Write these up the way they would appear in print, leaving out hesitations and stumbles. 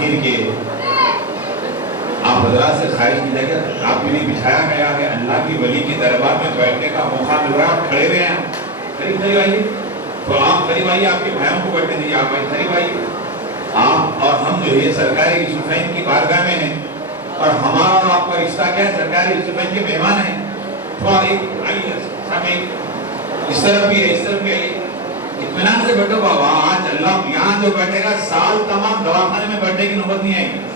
تاخیر کے آپ حضرات سے خواہش کی جائے کہ آپ کے لیے بٹھایا گیا ہے اللہ کی ولی کی دربار میں بیٹھنے کا موقع مل رہا ہے، آپ کھڑے ہوئے ہیں، قریب آئیے، تو آپ قریب آئیے، آپ کے بھائیوں کو بیٹھنے دیجیے، آپ قریب آئیے۔ آپ اور ہم جو ہے سرکار یوسفین کی بارگاہ میں ہیں، اور ہمارا اور آپ کا رشتہ کیا ہے؟ سرکار یوسفین کے مہمان ہیں، تھوڑا ایک آئیے سامنے، اس طرف بھی ہے، اس طرف بھی آئیے، اطمینان سے بیٹھو بابا۔ آج اللہ یہاں جو بیٹھے گا سال تمام دواخانے میں بیٹھنے کی نوبت نہیں آئے گی۔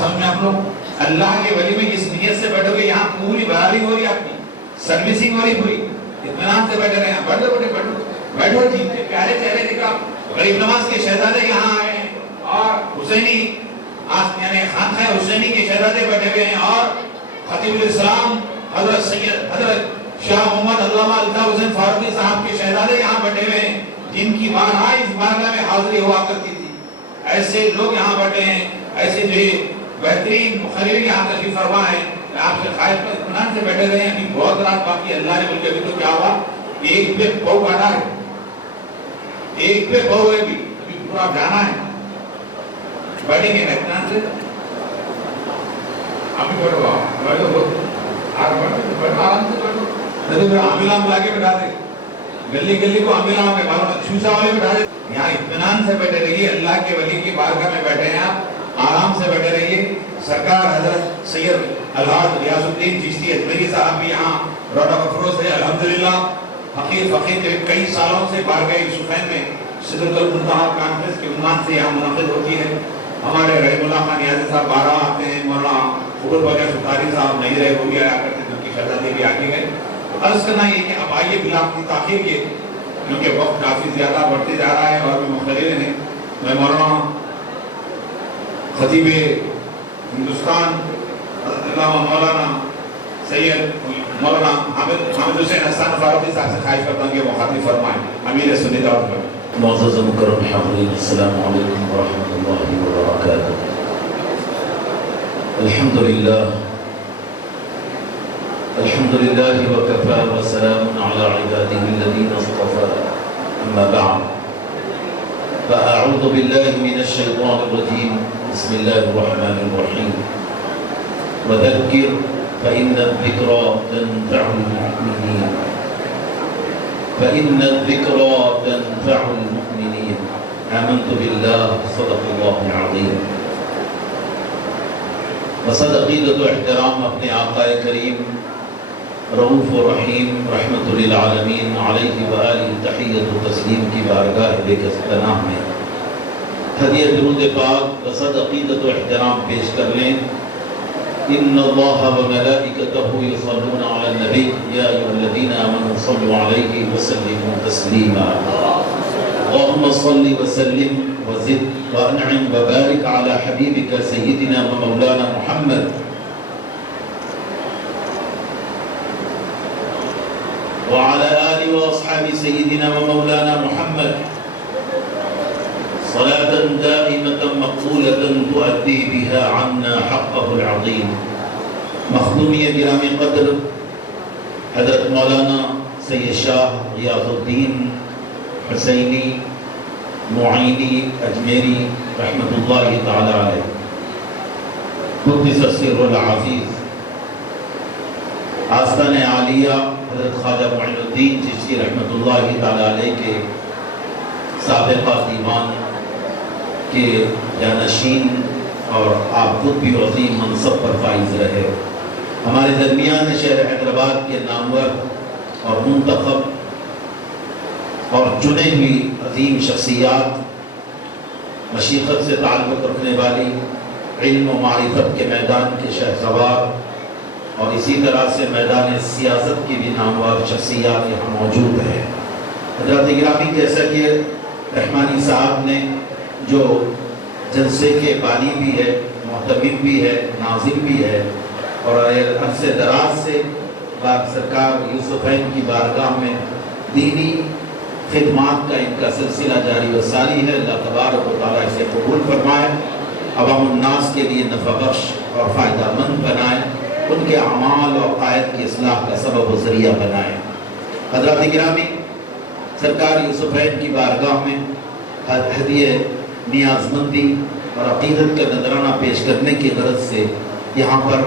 سمجھ میں آپ لوگ اللہ کے ولی میں جس نیت سے بیٹھو گے، یہاں پوری برابری ہو رہی ہے، آپ کی سروسنگ ہو رہی پوری، اطمینان سے بیٹھے رہے ہیں، بیٹھو بیٹھو بیٹھو بیٹھو جی، پیارے چہرے دکھا، غریب نواز کے شہزادے یہاں آئے ہیں، اور حسینی یعنی خانقاہ حسینی کے شہزادے بیٹھے ہوئے ہیں، اور خطیب الاسلام حضرت سید حضرت شاہ محمد علامہ الطاف حسین فاروقی صاحب کے شہزادے یہاں بیٹھے ہوئے ہیں، جن کی بارہا اس بارگاہ میں حاضری ہوا کرتی تھی۔ ایسے لوگ یہاں بیٹھے ہیں، ایسے جو بہترین مخرر یہاں تشریف فرما ہے، آپ سے خواہش پر اطمینان سے بیٹھے رہے ہیں۔ ابھی بہت رات باقی، اللہ نے بول کے ابھی تو کیا ہوا، ایک پہ پو کاٹا ہے، ایک پہ پو ہے، ابھی پورا جانا ہے، بیٹھیں گے اطمینان سے، ابھی بیٹھو بیٹھو بیٹھو آرام سے بیٹھو، نہیں تو عاملہ ملا کے بٹھا دے، گلی گلی کو عاملہ میں معلوم چھوسا والے بٹھا دے۔ یہاں اطمینان سے بیٹھے رہیے، اللہ کے ولی کی بارگاہ میں بیٹھے ہیں آپ، آرام سے بیٹھے رہیے۔ سرکار حضرت سید الحاج ریاض الدین چشتی اجمیری صاحب بھی یہاں روڈ آف افروز ہے، الحمدللہ فقیر جو کئی سالوں سے بارگاہ یوسفین میں سدرۃ المنتہا کانفرنس کے عنوان سے یہاں منعقد ہوتی ہے۔ ہمارے رحیم اللہ خان نیازی صاحب بارہ آتے ہیں، مولانا فخر بغیر سطاری صاحب نہیں رہے، وہ بھی آیا کرتے تھے، ان کی شہزادی بھی آگے گئے۔ عرض کرنا یہ کہ اب آئیے بلا اپنی تاخیر کے، کیونکہ وقت کافی زیادہ بڑھتے جا رہا ہے اور بھی مختلف ہیں۔ میں مولانا خطیب ہندوستان علامہ مولانا سید مولانا حامد حسین حسان فاروقی صاحب سے خواہش کرتا ہوں کہ وہ خطیب فرمائیں، امیر سنی دعوت پر۔ معزز مکرم حاضرین، السلام علیکم ورحمۃ اللہ وبرکاتہ۔ الحمدللہ وکفى وسلام علی عباده الذین اصطفى، اما بعد فاعوذ باللہ من الشیطان الرجیم، بسم اللہ الرحمن الرحیم۔ وذکر فإن الذکرى تنفع المؤمنین، فإن الذکرى تنفع المؤمنین۔ آمنت باللہ، صدق اللہ العظیم۔ وصد عقیدت و احترام اپنے آقا کریم رؤوف و رحیم رحمت للعالمین علیہ وآلہ تحیت و تسلیم کی بارگاہ بے پناہ میں ہدیہ درود پاک وصد عقیدت و احترام پیش کر لیں۔ ان اللہ و ملائکتہ یصلون علی النبی یا ایھا الذین آمنوا صلوا علیہ وسلموا تسلیما۔ اللہم صل وسلم وزد وانعم وبارک علی حبیبک سیدنا و مولانا محمد وعلى آل وأصحاب سيدنا ومولانا محمد صلاة دائمة مقبولة تؤدي بها عنا حقه العظيم۔ مخدومی گرامی قدر حضرت مولانا سید شاہ ریاض الدین حسینی معینی اجمیری رحمت اللہ تعالی علیہ، قدس السر العزیز، آستان عالیہ حضرت خواجہ معین الدین چشتی رحمت اللہ تعالی علیہ کے سابقہ دیوان کے جانشین، اور آپ خود بھی عظیم منصب پر فائز رہے۔ ہمارے درمیان شہر حیدرآباد کے نامور اور منتخب اور چنے ہوئی عظیم شخصیات، مشیخت سے تعلق رکھنے والی، علم و معرفت کے میدان کے شہسوار، اور اسی طرح سے میدان سیاست کی بھی نامور شخصیات یہاں موجود ہیں۔ حضرات گرامی، جیسا کہ رحمانی صاحب نے جو جلسے کے بانی بھی ہے، محتمم بھی ہے، ناظم بھی ہے، اور عرصے دراز سے سرکار یوسفین کی بارگاہ میں دینی خدمات کا ان کا سلسلہ جاری و ساری ہے۔ اللہ تبارک و تعالیٰ اسے قبول فرمائے، عوام الناس کے لیے نفع بخش اور فائدہ مند بنائے، ان کے اعمال و عقائد کی اصلاح کا سبب و ذریعہ بنائے۔ حضرات گرامی، سرکار یوسفین کی بارگاہ میں ہدیہ نیاز مندی اور عقیدت کا نذرانہ پیش کرنے کی غرض سے یہاں پر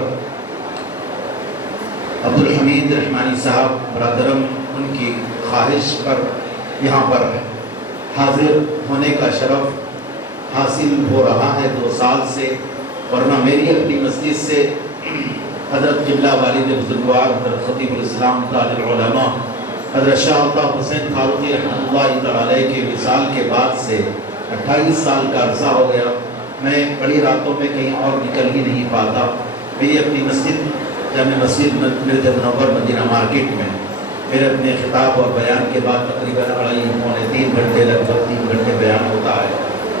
عبدالحمید رحمانی صاحب برادرم ان کی خواہش پر یہاں پر حاضر ہونے کا شرف حاصل ہو رہا ہے 2 سال سے، ورنہ میری اپنی مسجد سے حضرت قبلہ والد بزرگوار حضرت خطیب الاسلام تاج العلماء حضرت شاہ عطا حسین فاروقی رحمۃ اللہ تعالی علیہ کے وصال کے بعد سے 28 سال کا عرصہ ہو گیا، میں بڑی راتوں میں کہیں اور نکل ہی نہیں پاتا۔ میری اپنی مسجد جامع مسجد مسجد منور مدینہ مارکیٹ میں میرے اپنے خطاب اور بیان کے بعد تقریباً 2.5-3 گھنٹے لگ بھگ 3 گھنٹے بیان ہوتا ہے،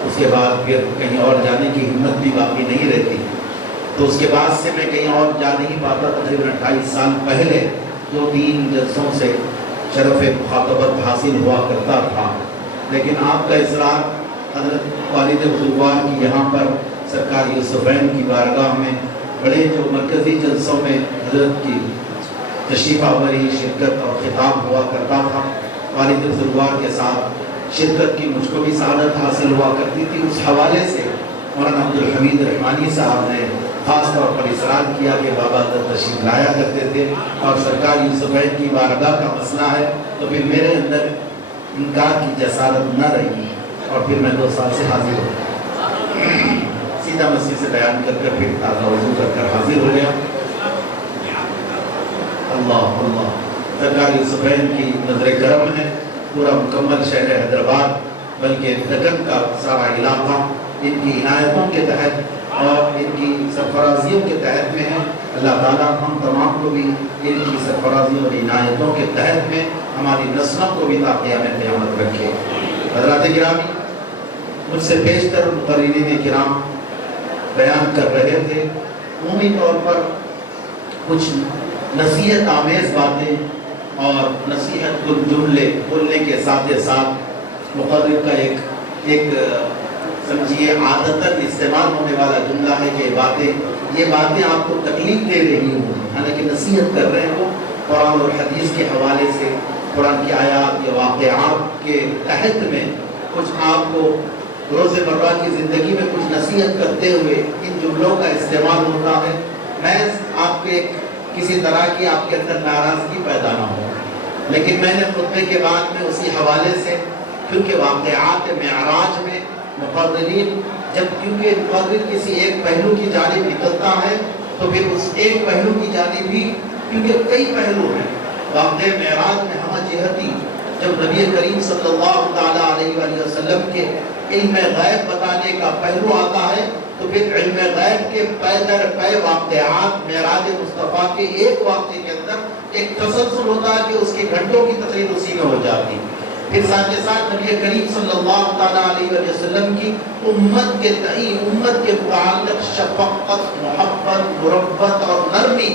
اس کے بعد پھر کہیں اور جانے کی ہمت بھی باقی نہیں رہتی، تو اس کے بعد سے میں کہیں اور جا نہیں پاتا۔ تقریباً 28 سال پہلے 2-3 جلسوں سے شرف مخاطبت حاصل ہوا کرتا تھا، لیکن آپ کا اصرار حضرت والد بزرگوار کی یہاں پر سرکار یوسفین کی بارگاہ میں بڑے جو مرکزی جلسوں میں حضرت کی تشریف آوری شرکت اور خطاب ہوا کرتا تھا، والد بزرگوار کے ساتھ شرکت کی مجھ کو بھی سعادت حاصل ہوا کرتی تھی۔ اس حوالے سے مولانا عبدالحمید رحمانی صاحب نے خاص طور پر اصرار کیا کہ بابا ادھر تشریف لایا کرتے تھے، اور سرکار یوسفین کی بارگاہ کا مسئلہ ہے تو پھر میرے اندر انکار کی جسارت نہ رہی، اور پھر میں 2 سال سے حاضر ہو گیا، سیدھا مسجد سے بیان کر کر پھر تازہ وضو کر حاضر ہو گیا۔ اللہ اللہ، سرکار یوسفین کی نظر کرم ہے، پورا مکمل شہر حیدرآباد بلکہ دکن کا سارا علاقہ ان کی عنایتوں کے تحت اور ان کی سرفرازیوں کے تحت میں ہے۔ اللہ تعالیٰ ہم تمام کو بھی ان کی سرفرازیوں اور عنایتوں کے تحت میں ہماری نسلوں کو بھی تا قیامت رکھے۔ حضرات گرامی، مجھ سے بیشتر مقررین کرام بیان کر رہے تھے، عمومی طور پر کچھ نصیحت آمیز باتیں اور نصیحت کچھ جملے بولنے کے ساتھ ساتھ مقرر کا ایک سمجھیے عادتاً استعمال ہونے والا جملہ ہے کہ یہ باتیں آپ کو تکلیف دے رہی ہوں، حالانکہ نصیحت کر رہے ہوں قرآن اور حدیث کے حوالے سے، قرآن کی آیات یا واقعات کے تحت میں کچھ آپ کو روزمرہ کی زندگی میں کچھ نصیحت کرتے ہوئے ان جملوں کا استعمال ہوتا ہے، محض آپ کے کسی طرح کی آپ کے اندر ناراضگی پیدا نہ ہو۔ لیکن میں نے خطبے کے بعد میں اسی حوالے سے، کیونکہ واقعات معراج میں مقررین کیونکہ مقرر کسی ایک پہلو کی جانب نکلتا ہے تو پھر اس ایک پہلو کی جانب بھی، کیونکہ کئی پہلو ہیں واقع معراج میں، ہم جہتی جب نبی کریم صلی اللہ تعالیٰ علیہ وآلہ وسلم کے علم غیب بتانے کا پہلو آتا ہے تو پھر علم غیب کے پے در پے واقعات معراج مصطفیٰ کے ایک واقعے کے اندر ایک تسلسل ہوتا ہے کہ اس کے گھنٹوں کی تقریر اسی میں ہو جاتی، پھر ساتھ ساتھ نبی کریم صلی اللہ تعالیٰ علیہ وسلم کی امت کے تئیں، امت کے متعلق شفقت، محبت، مربت اور نرمی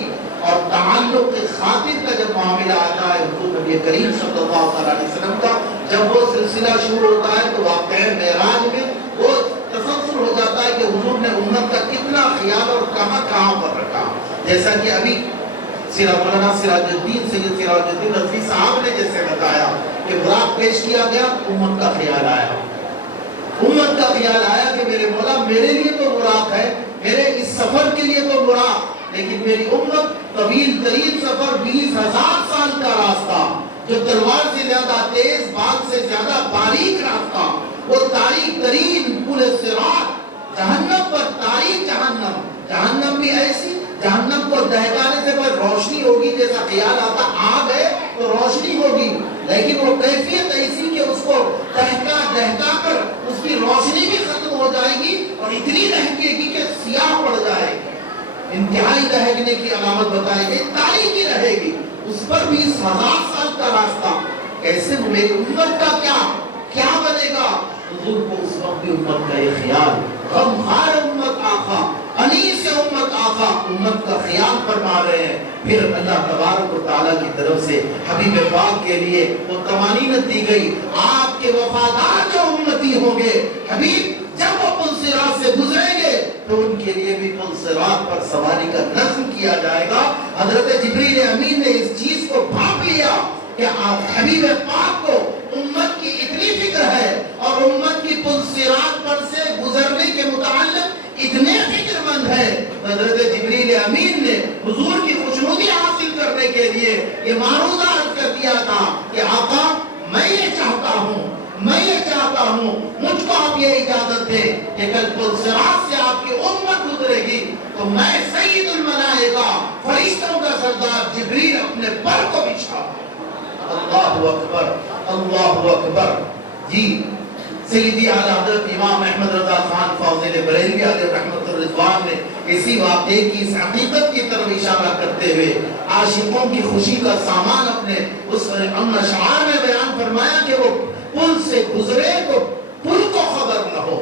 اور تعلق کے خاطر کا جب معاملہ آتا ہے حضور نبی کریم صلی اللہ علیہ وسلم کا، جب وہ سلسلہ شروع ہوتا ہے تو واقعہ معراج میں وہ تسلسل ہو جاتا ہے کہ حضور نے امت کا کتنا خیال اور کہاں پر رکھا، جیسا کہ ابھی مولانا سراج الدین سید سراج الدین رضوی صاحب نے جیسے بتایا کہ براق پیش کیا گیا، امت کا خیال آیا، امت کا خیال آیا کہ میرے مولا میرے لیے تو براق ہے، میرے اس سفر کے لیے تو براق، لیکن میری امت طویل ترین سفر 20,000 سال کا راستہ، جو تلوار سے زیادہ تیز، بال سے زیادہ باریک راستہ، وہ تاریک ترین پل صراط، جہنم پر تاریک جہنم بھی ایسی، جہنم کو دہکانے سے کوئی روشنی ہوگی، جیسا خیال آتا آگ ہے تو روشنی ہوگی، لیکن وہ کیفیت ایسی کہ اس کو دہکا کر اس کی روشنی بھی ختم ہو جائے گی اور اتنی دہکے گی کہ سیاہ پڑ جائے گی، انتہائی دہکنے کی علامت بتائی گئی، تاریکی رہے گی، اس پر 20,000 سال کا راستہ، کیسے میری امت کا کیا بنے گا؟ حضور کو اس وقت بھی امت کا یہ خیال، غمخوار امت آقا، انیس امت آقا، امت کا خیال فرما رہے ہیں۔ پھر اللہ تبارک و تعالیٰ کی طرف سے حبیب پاک کے لیے وہ تمانینت دی گئی، آپ کے وفادار جو امتی ہوں گے، حبیب جب وہ پل صراط سے گزریں گے تو ان کے لیے بھی پل صراط پر سواری کا نظم کیا جائے گا۔ حضرت جبریل امین نے اس چیز کو بھانپ لیا کہ حبیب پاک کو امت کی اتنی فکر ہے اور امت کی پل صراط پر سے گزرنے کے متعلق اتنے فکر مند ہے، حضرت جبریل امین نے حضور کی خوشنودی حاصل کرنے کے لیے یہ معروضہ عرض کر دیا تھا کہ آقا میں یہ چاہتا ہوں مجھ کو آپ یہ اجازت دیں کہ کل پل صراط سے آپ کی امت گزرے گی تو میں سید الملائکہ فرشتوں کا سردار جبریل اپنے پر کو بچھا۔ اللہ اکبر۔ جی سیدی اعلیٰ حضرت امام احمد رضا خان فاضل بریلوی علیہ رحمت الرضوان نے اسی واقعے کی اس حقیقت کی طرف اشارہ کرتے ہوئے عاشقوں کی خوشی کا سامان اپنے اس اشعار میں بیان فرمایا کہ وہ پل سے گزرے تو پل کو خبر نہ ہو،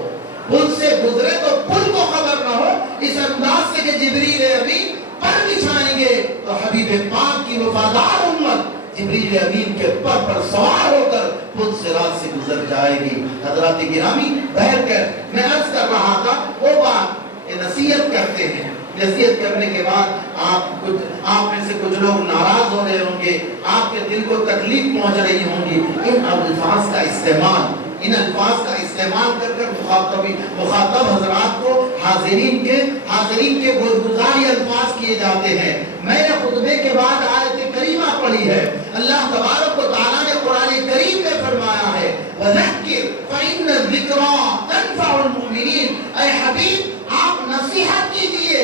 پل سے گزرے تو پل کو خبر نہ ہو، اس انداز سے کہ جبریل امین پر بچھائیں گے تو حبیب پاک کی وفادار امت جبریل امین کے پر سوار ہو کر پل صراط سے گزر جائے گی۔ حضرات گرامی بہر کر میں عرض کر رہا تھا وہ بات کہ نصیحت کرتے ہیں، نصیحت کرنے کے بعد آپ میں سے کچھ لوگ ناراض ہو رہے ہوں گے، آپ کے دل کو تکلیف پہنچ رہی ہوں گی، ان الفاظ کا استعمال کر مخاطب حضرات کو حاضرین کے گزاری الفاظ کیے جاتے ہیں۔ میں نے خطبے کے بعد آیت کریمہ پڑھی ہے، اللہ تبارک و تعالیٰ نے قرآن کریم میں فرمایا ہے وَذَكِّرْ فَإِنَّ الذِّكْرَىٰ تَنفَعُ الْمُؤْمِنِينَ۔ اے حبیب آپ نصیحت کیجئے،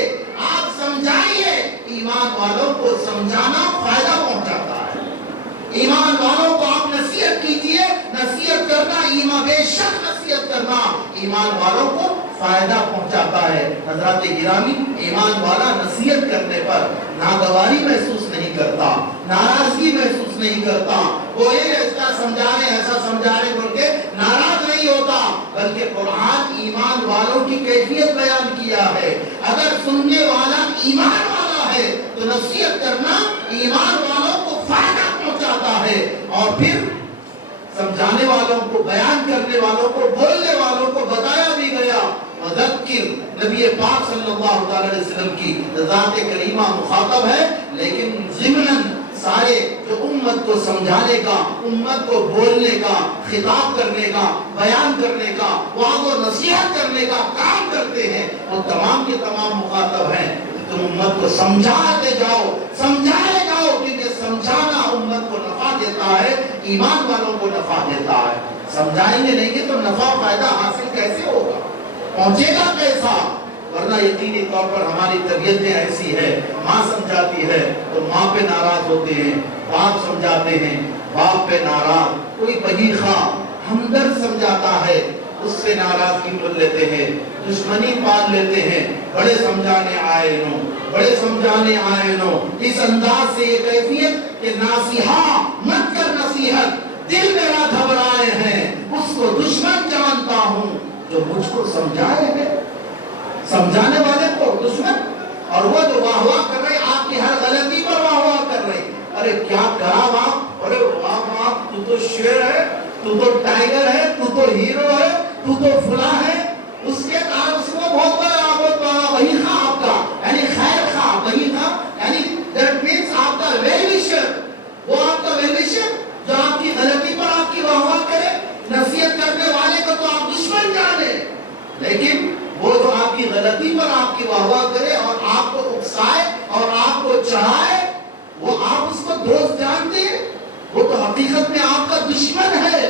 آپ سمجھائیے، ایمان والوں کو سمجھانا فائدہ پہنچاتا ہے۔ ایمان والوں کو آپ نصیحت کیجئے، نصیحت کرنا ایمان، بے شک نصیحت کرنا ایمان والوں کو فائدہ پہنچاتا ہے۔ حضرات گرامی ایمان والا نصیحت کرنے پر ناگواری محسوس نہیں کرتا، ناراضگی محسوس نہیں کرتا، وہ یہ ایسا سمجھا رہے بول کے ناراض نہیں ہوتا، بلکہ قرآن ایمان والوں کی کیفیت بیان کیا ہے۔ اگر سننے والا ایمان والا ہے تو نصیحت کرنا ایمان والوں کو فائدہ پہنچاتا ہے، اور پھر سمجھانے والوں کو، بیان کرنے والوں کو، بولنے والوں کو بتایا بھی گیا وذکر، نبی پاک صلی اللہ علیہ وسلم کی ذات کریمہ مخاطب ہے، لیکن ضمناً سارے جو امت کو سمجھانے کا، امت کو بولنے کا، خطاب کرنے کا، بیان کرنے کا، وعظ و نصیحت کرنے کا کام کرتے ہیں، وہ تمام کے تمام مخاطب ہیں۔ تم امت کو سمجھائے جاؤ، کیونکہ سمجھانا امت کو نفع دیتا ہے، ایمان والوں کو نفع دیتا ہے۔ سمجھائیں گے نہیں تو نفع فائدہ حاصل کیسے ہوگا، پہنچے گا کیسا؟ ورنہ یقینی طور پر ہماری طبیعتیں ایسی ہے، ماں سمجھاتی ہے تو ماں پہ ناراض ہوتے ہیں، باپ سمجھاتے ہیں باپ پہ ناراض، کوئی بہی خواہ ہمدرد سمجھاتا ہے اس سے ناراضگی کر لیتے ہیں، دشمنی پال لیتے ہیں، بڑے سمجھانے آئے نو، اس انداز سے یہ کیفیت کہ ناصحہ مت کر نصیحت، دل میرا گھبرائے ہیں، اس کو دشمن جانتا ہوں جو مجھ کو سمجھائے ہے۔ سمجھانے والے کو دشمن، اور وہ جو واہ واہ کر رہے آپ کی ہر غلطی پر واہ واہ کر رہے، ارے کیا کرا باپ، ارے واہ باپ تو تو شیر ہے، تو تو ٹائگر ہے، تو تو ہیرو ہے، تو تو فلاں ہے، اس کے کار اس کو بہت بڑا وہی خواہ آپ کا، یعنی خیر خواہ، وہی خواہ، یعنی that means آپ کا well wisher، وہ آپ کا well wisher جو آپ کی غلطی پر آپ کی واہ واہ کرے، نصیحت کرنے والے کو تو آپ دشمن جانے، لیکن وہ جو آپ کی غلطی پر آپ کی واہ واہ کرے اور آپ کو اکسائے اور آپ کو چڑھائے، وہ آپ اس کو دوست جانتے ہیں، وہ تو حقیقت میں آپ کا دشمن ہے۔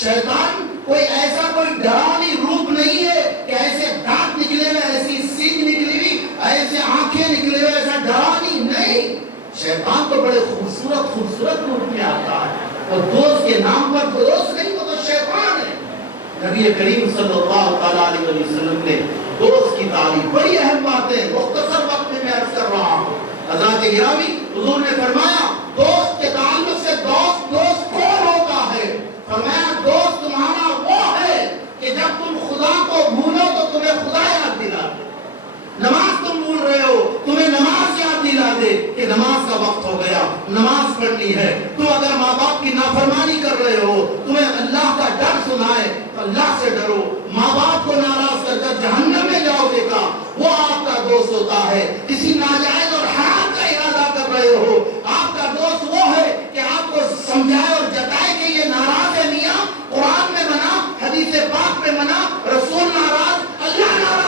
شیطان کوئی ایسا کوئی ڈراؤنی روپ نہیں ہے کہ ایسے دانت نکلے ہوئے، ایسی سینگ نکلی ہوئی، ایسے آنکھیں نکلے ہوئے، ایسا ڈراؤنی نہیں۔ شیطان تو بڑے خوبصورت روپ میں آتا ہے، وہ دوست کے نام پر دوست نہیں، وہ تو شیطان ہے۔ نبی کریم صلی اللہ علیہ وسلم نے دوست کی تعریف، بڑی اہم بات ہے، مختصر وقت میں عرض کر رہا ہوں۔ حضرات گرامی حضور نے فرمایا دوست کے تعلق سے دوست کون ہوتا ہے؟ فرمایا دوست تمہارا وہ ہے کہ جب تم خدا کو بھولو تو تمہیں خدا یاد دلا دے، نماز تم بھول رہے ہو تمہیں نماز یاد دلا دے کہ نماز کا وقت ہو گیا، نماز پڑھنی ہے۔ تم اگر ماں باپ کی نافرمانی کر رہے ہو، تمہیں اللہ کا ڈر سنائے تو اللہ سے ڈرو، ماں باپ کو ناراض کر کر جہنم میں جاؤ گے گا، وہ آپ کا دوست ہوتا ہے۔ کسی ناجائز اور حرام کا ارادہ کر رہے ہو، آپ کا دوست وہ ہے کہ آپ کو سمجھائے اور جتائے کہ یہ ناراض ہے میاں، قرآن میں منع، حدیث پاک میں منع، رسول ناراض، اللہ ناراض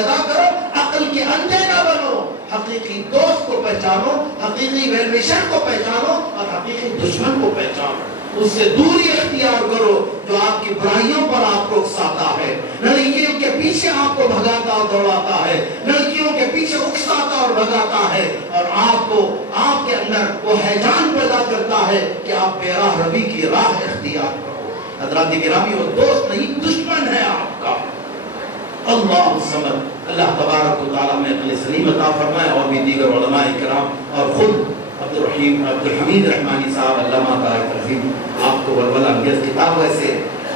پیدا کرو، عقل کے اندھے نہ بنو، حقیقی دوست کو پہچانو، حقیقی ویل وشر کو پہچانو اور حقیقی دشمن کو پہچانو، اس سے دوری اختیار کرو جو آپ کی برائیوں پر آپ کو اکساتا ہے، لڑکیوں کے پیچھے آپ کو بھگاتا اور دوڑاتا ہے، لڑکیوں کے پیچھے اکساتا اور بھگاتا ہے، اور آپ کو آپ کے اندر وہ ہیجان پیدا کرتا ہے کہ آپ بے راہ روی کی راہ اختیار کرو۔ حضرات گرامی، وہ دوست نہیں دشمن ہے آپ کا۔ اللہ الصمد، اللہ تبارک و تعالیٰ میں عقل سلیم عطا فرمائے، اور بھی دیگر علماء کرام اور خود عبدالحمید رحمانی صاحب علامہ طارق عظیم، آپ کو ولولہ انگیز کتاب ویسے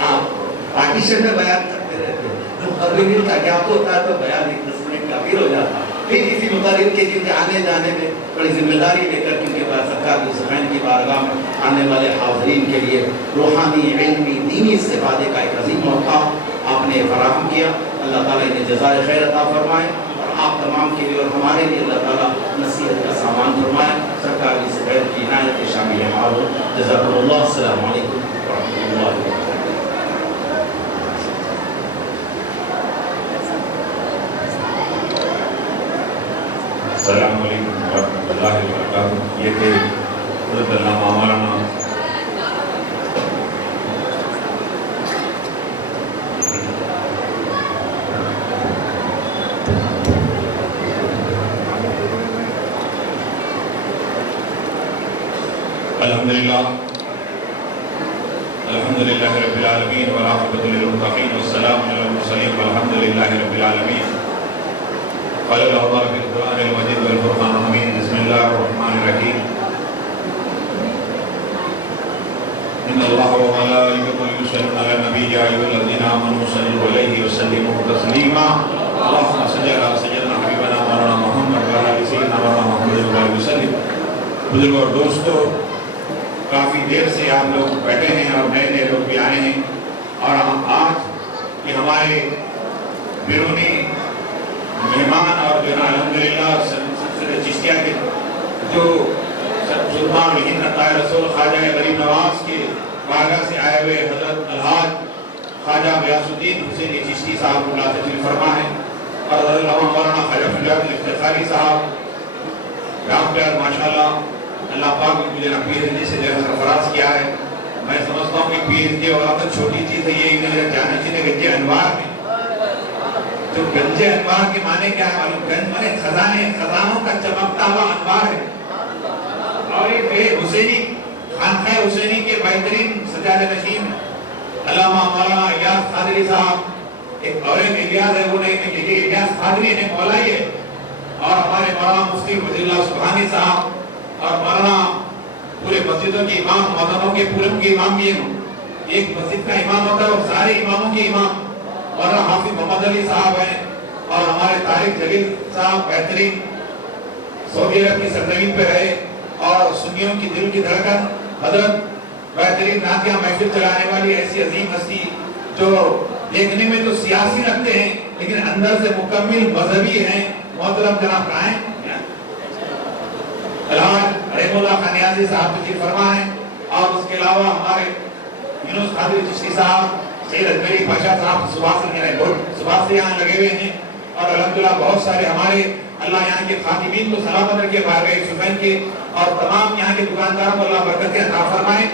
آپ پارٹیشن میں بیان کرتے رہتے ہیں، جو مقررین کا کیا ہوتا ہے تو بیان ایک 10 منٹ کافی ہو جاتا ہے، پھر کسی مقرر کے کیونکہ آنے جانے میں بڑی ذمہ داری لے کر کیونکہ سرکار حسین کی بارگاہ میں آنے والے حاضرین کے لیے روحانی علمی دینی استفادے کا ایک عظیم موقع آپ نے فراہم کیا۔ اللہ تعالیٰ انہیں جزائے خیر عطا فرمائے، اور آپ تمام کے لیے اور ہمارے لیے اللہ تعالیٰ نصیحت کا سامان فرمائے، سرکار اس خیر کی عنایت کے شامل حال ہو۔ جزاکم اللہ۔ السلام علیکم ورحمۃ اللہ وبرکاتہ۔ السلام علیکم ورحمۃ اللہ وبرکاتہ۔ یہ تھے حضرت علامہ مولانا الحمدللہ رب العالمین والعاقبۃ للمتقین والسلام علی المرسلین والحمدللہ رب العالمین۔ قال اللہ تعالیٰ فی القرآن المجید والفرقان الحمید، بسم اللہ الرحمن الرحیم۔ ان اللہ وملائکتہ یصلون علی النبی یا ایھا الذین آمنوا صلوا علیہ وسلموا تسلیما۔ اللہم صل علی سیدنا حبیبنا مولانا محمد وعلی آل سیدنا مولانا محمد وعلیہ وسلم۔ بزرگوں اور دوستو، کافی دیر سے آپ لوگ بیٹھے ہیں اور نئے نئے لوگ بھی آئے ہیں، اور ہم آج یہ ہمارے بیرونی مہمان اور جو ہے الحمدللہ سلسلہ چشتیہ کے جو سلطان الہند عطائے رسول خواجہ غریب نواز کے بارگاہ سے آئے ہوئے حضرت الحاج خواجہ غیاث الدین حسینی چشتی صاحب کو تشریف فرما ہے، اور حضرت علامہ مولانا خواجہ فجاعت الافتخاری صاحب رام پیار ماشاءاللہ اللہ پاک نے مجھے پی ایچ ڈی سے جو ہے سرفراز کیا ہے۔ میں سمجھتا ہوں کہ پی ایچ ڈی اور تو چھوٹی چیز ہے، یہ انہیں جانا چاہیے گنج انوار میں۔ جو گنج انوار کے معنی کیا ہے معلوم؟ گنج مانے خزانے، خزانوں کا چمکتا ہوا انوار ہے، اور یہ حسینی خانقاہ حسینی کے بہترین سجادہ نشین علامہ مولانا الیاس قادری صاحب، ایک اور ایک الیاس ہے، وہ نہیں کہ الیاس قادری نے مولائی ہے، اور ہمارے مولانا مفتی وزیر اللہ سبحانی صاحب، اور مولانا پورے مسجدوں کے امام، مولانا کے پورے کے امام بھی ہیں۔ ایک مسجد کا امام ہوتا ہے اور سارے اماموں کے امام مولانا حافظ محمد علی صاحب ہیں، اور ہمارے طارق جلیل صاحب بہترین سعودی عرب کی سرزمین پہ رہے اور سنیوں کی دل کی دھڑکن، حضرت بہترین نعتیہ محفل چلانے والی ایسی عظیم ہستی جو دیکھنے میں تو سیاسی لگتے ہیں لیکن اندر سے مکمل مذہبی ہیں، محترم جناب کہاں ہیں؟ الحاج رحم اللہ خان نیازی صاحب تشریف فرما ہے، اور اس کے علاوہ ہمارے یونس قادری چشتی صاحب، سید اجمیری پاشا صاحب صبح سے یہاں لگے ہوئے ہیں، اور الحمدللہ بہت سارے ہمارے اللہ یہاں کے خادمین کو سلامت رکھے، بارگاہ حسین کے، اور تمام یہاں کے دکانداروں کو اللہ برکتیں عطا فرمائے۔